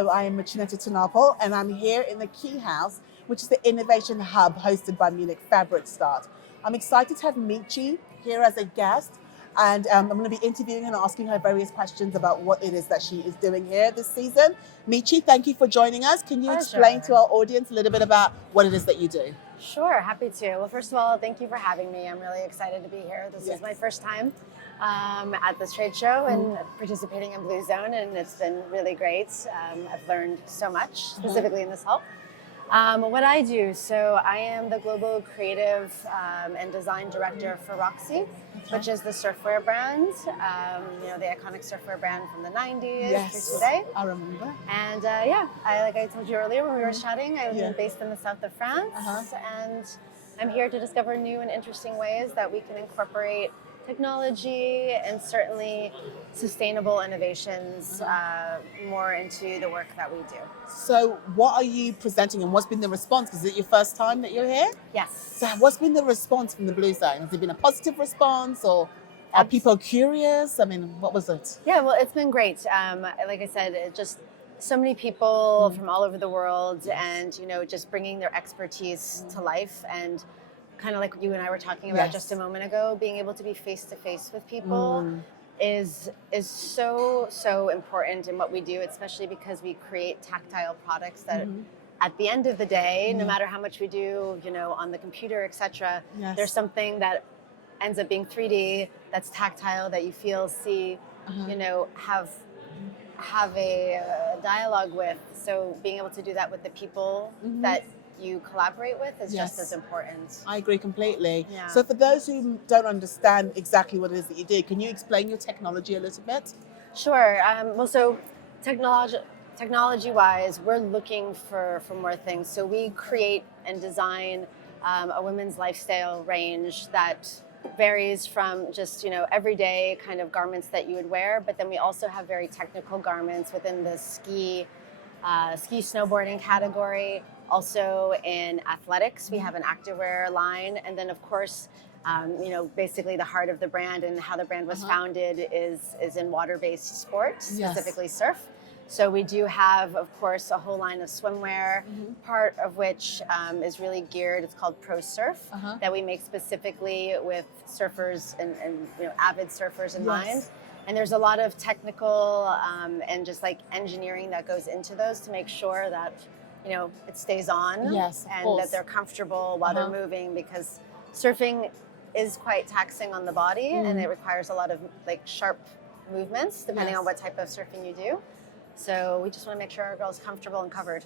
Hello, I am Micci and I'm here in the Key House, which is the innovation hub hosted by Munich Fabric Start. I'm excited to have Micci here as a guest, and I'm going to be interviewing her and asking her various questions about what it is that she is doing here this season. Micci, thank you for joining us. Can you explain to our audience a little bit about what it is that you do? Sure, happy to. Well, first of all, thank you for having me. I'm really excited to be here. This is my first time at this trade show and participating in Blue Zone, and it's been really great. I've learned so much, specifically in this hub. What I do, so I am the global creative and design director for Roxy, which is the surfwear brand, the iconic surfwear brand from the 90s through today. I remember. And like I told you earlier when we were chatting, I'm based in the south of France, and I'm here to discover new and interesting ways that we can incorporate technology and certainly sustainable innovations more into the work that we do. So what are you presenting and what's been the response? Is it your first time that you're here? Yes. So what's been the response from the Blue Zone? Has it been a positive response, or are people curious? I mean, what was it? Yeah, well, it's been great. Like I said, it just so many people from all over the world, and just bringing their expertise to life, and kind of like you and I were talking about just a moment ago, being able to be face to face with people is so important in what we do, especially because we create tactile products that at the end of the day, no matter how much we do, on the computer, etc., there's something that ends up being 3D, that's tactile, that you feel, see, have a dialogue with. So being able to do that with the people that you collaborate with is just as important. I agree completely. Yeah. So for those who don't understand exactly what it is that you do, can you explain your technology a little bit? Sure. So technology-wise, we're looking for more things. So we create and design a women's lifestyle range that varies from just everyday kind of garments that you would wear, but then we also have very technical garments within the ski snowboarding category. Also in athletics, we have an activewear line, and then of course, basically the heart of the brand and how the brand was founded is in water-based sports, specifically surf. So we do have, of course, a whole line of swimwear, part of which is really geared. It's called Pro Surf, that we make specifically with surfers and avid surfers in mind. And there's a lot of technical and just like engineering that goes into those to make sure that it stays on and that they're comfortable while they're moving, because surfing is quite taxing on the body and it requires a lot of like sharp movements depending on what type of surfing you do. So we just want to make sure our girls comfortable and covered.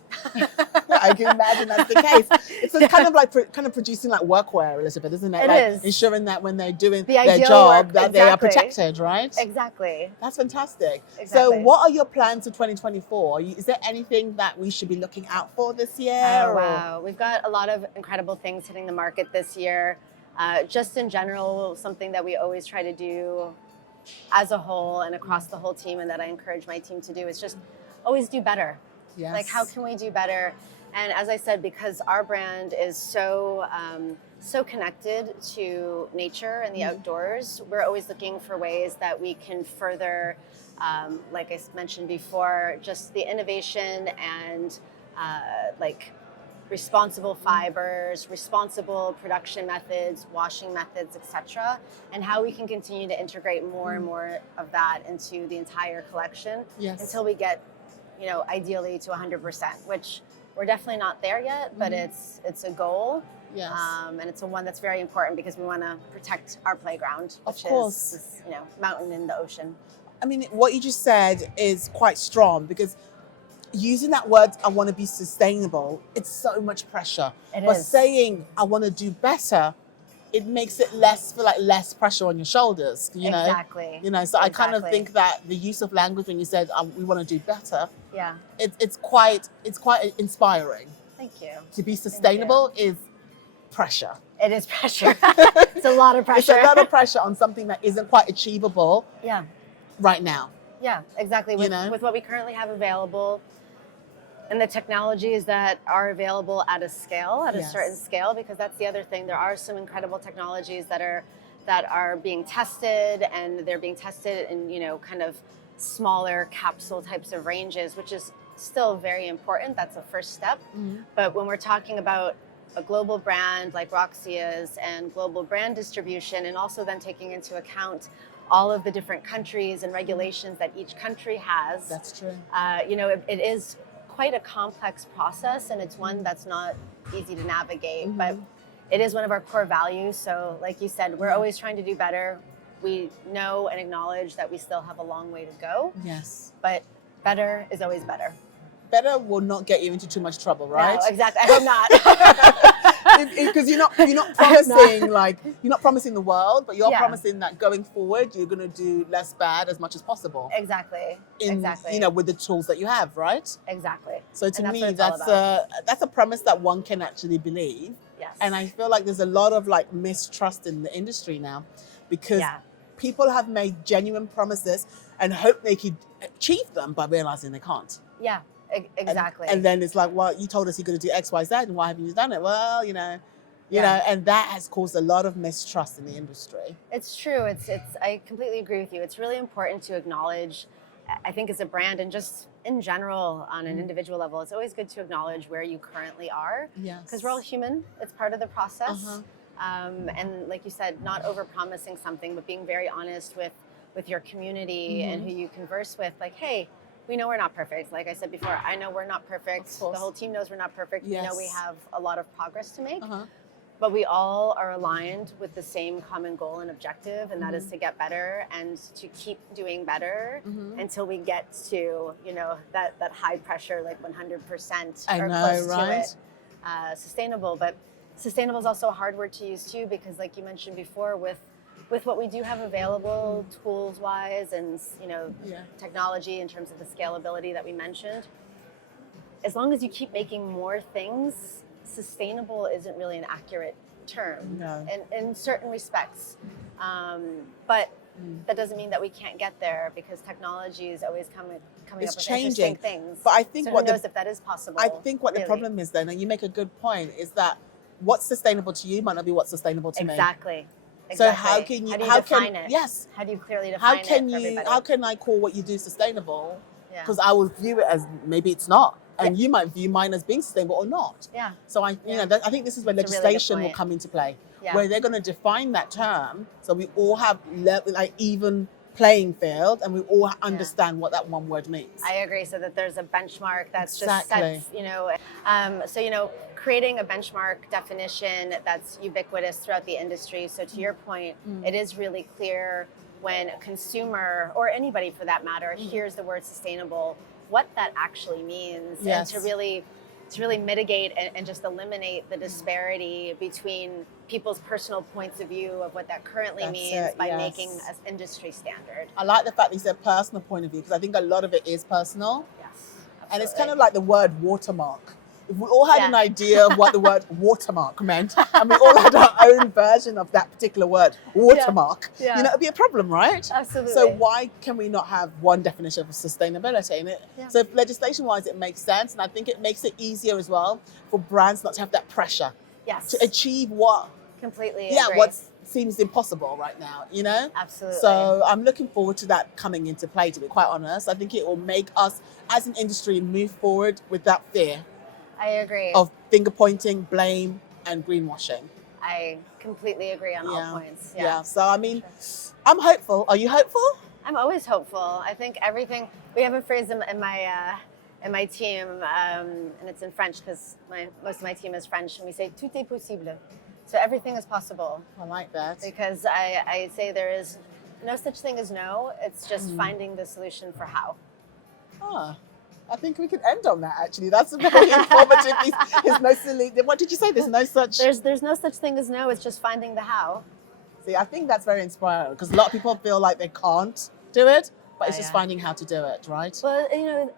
I can imagine that's the case. It's kind of like producing like workwear a little bit, isn't it? It like is. Ensuring that when they're doing The their ideal job, work, that they are protected, right? Exactly. That's fantastic. Exactly. So what are your plans for 2024? Is there anything that we should be looking out for this year? Oh, wow. We've got a lot of incredible things hitting the market this year. Just in general, something that we always try to do as a whole and across the whole team, and that I encourage my team to do, is just always do better. Like, how can we do better? And as I said, because our brand is so connected to nature and the outdoors, we're always looking for ways that we can further, like I mentioned before, just the innovation and responsible fibers, responsible production methods, washing methods, etc., and how we can continue to integrate more and more of that into the entire collection until we get, ideally to 100%, which we're definitely not there yet, but it's a goal. And it's a one that's very important because we want to protect our playground, which is this, mountain in the ocean. I mean, what you just said is quite strong, because using that word, I want to be sustainable, it's so much pressure. But saying I want to do better, it makes it feel like less pressure on your shoulders. Exactly. So I kind of think that the use of language when you said we want to do better, it's quite inspiring. Thank you. To be sustainable is pressure. It is pressure. It's a lot of pressure. It's a lot of pressure on something that isn't quite achievable. Right now. Yeah, exactly. With what we currently have available, and the technologies that are available at a scale, at a certain scale, because that's the other thing. There are some incredible technologies that are being tested, and they're being tested in kind of smaller capsule types of ranges, which is still very important. That's the first step. But when we're talking about a global brand like Roxy is, and global brand distribution, and also then taking into account all of the different countries and regulations that each country has. That's true. It is quite a complex process, and it's one that's not easy to navigate, but it is one of our core values. So like you said, we're always trying to do better. We know and acknowledge that we still have a long way to go. Yes. But better is always better. Better will not get you into too much trouble, right? No, exactly. I hope not. Because you're not promising you're not promising the world, but you're promising that going forward you're going to do less bad as much as possible. Exactly. With the tools that you have, right? Exactly. So to me, that's a promise that one can actually believe. Yes. And I feel like there's a lot of mistrust in the industry now, because people have made genuine promises and hope they could achieve them by realizing they can't. Yeah. Exactly. And then it's like, well, you told us you're going to do X, Y, Z, and why haven't you done it? Well, you know, and that has caused a lot of mistrust in the industry. It's true. I completely agree with you. It's really important to acknowledge, I think as a brand and just in general on an individual level, it's always good to acknowledge where you currently are. Yes. Because we're all human. It's part of the process. And like you said, not over-promising something, but being very honest with your community and who you converse with. Like, hey, we know we're not perfect. Like I said before, I know we're not perfect. The whole team knows we're not perfect. Yes. We know we have a lot of progress to make. But we all are aligned with the same common goal and objective, and that is to get better and to keep doing better until we get to, that high pressure, like 100% or close to it, sustainable. But sustainable is also a hard word to use too, because like you mentioned before, with what we do have available tools wise and technology in terms of the scalability that we mentioned, as long as you keep making more things, sustainable isn't really an accurate term in certain respects. But that doesn't mean that we can't get there, because technology is always coming up with interesting things. But I think who knows if that is possible. I think what the problem is then, and you make a good point, is that what's sustainable to you might not be what's sustainable to me. Exactly. So how can you define it? Yes. How do you clearly define it for everybody? How can I call what you do sustainable? Because I will view it as maybe it's not, and you might view mine as being sustainable or not. Yeah. So I think this is where legislation will come into play, where they're going to define that term, so we all have even playing field, and we all understand what that one word means. I agree. So that there's a benchmark that's just set, creating a benchmark definition that's ubiquitous throughout the industry. So to your point, it is really clear when a consumer, or anybody for that matter, hears the word sustainable, what that actually means, and to really mitigate and just eliminate the disparity between people's personal points of view of what that currently means by making an industry standard. I like the fact that you said personal point of view, because I think a lot of it is personal. Yes, absolutely. And it's kind of like the word watermark. If we all had an idea of what the word watermark meant, and we all had our own version of that particular word, watermark, it'd be a problem, right? Absolutely. So why can we not have one definition of sustainability? And so legislation-wise, it makes sense, and I think it makes it easier as well for brands not to have that pressure to achieve what seems impossible right now, Absolutely. So I'm looking forward to that coming into play, to be quite honest. I think it will make us as an industry move forward without fear. I agree. Of finger pointing, blame, and greenwashing. I completely agree on all points. Yeah. So I mean, I'm hopeful. Are you hopeful? I'm always hopeful. I think everything. We have a phrase in my team, and it's in French because most of my team is French, and we say "tout est possible." So everything is possible. I like that. Because I say there is no such thing as no. It's just finding the solution for how. I think we could end on that, actually. That's a very informative piece. There's no solution. What did you say? There's no such... There's no such thing as no. It's just finding the how. See, I think that's very inspiring, because a lot of people feel like they can't do it, but it's just finding how to do it, right? Well,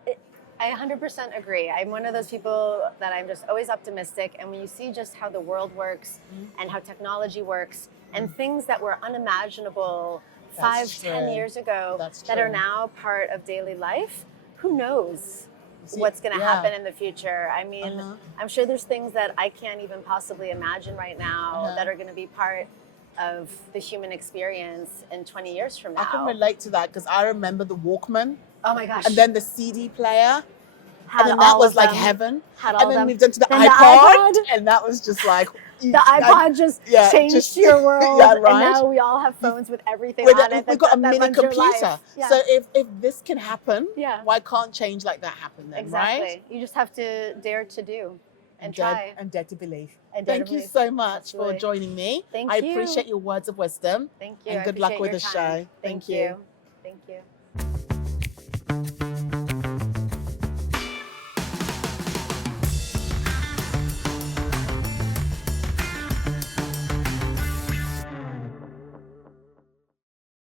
I 100% agree. I'm one of those people that I'm just always optimistic. And when you see just how the world works and how technology works and things that were unimaginable 5-10 years ago that are now part of daily life, who knows what's going to happen in the future? I mean, I'm sure there's things that I can't even possibly imagine right now that are going to be part of the human experience in 20 years from now. I can relate to that, because I remember the Walkman. Oh my gosh. And then the CD player. and then that all was of like them. heaven. Had all And then them. we've done to the Then the iPod, iPod. and that was just like The iPod just changed your world, yeah, and right. now we all have phones with everything With on it, it. we've got a that mini runs your computer. life. Yeah. So if this can happen, Yeah. why can't change like that happen then, Exactly. right? You just have to dare to do and try. And dare to believe. And dare to Thank you believe. so much Absolutely. for joining me. Thank I you. appreciate your words of wisdom. Thank you. And I good luck appreciate with your the time. show. Thank Thank you. Thank you.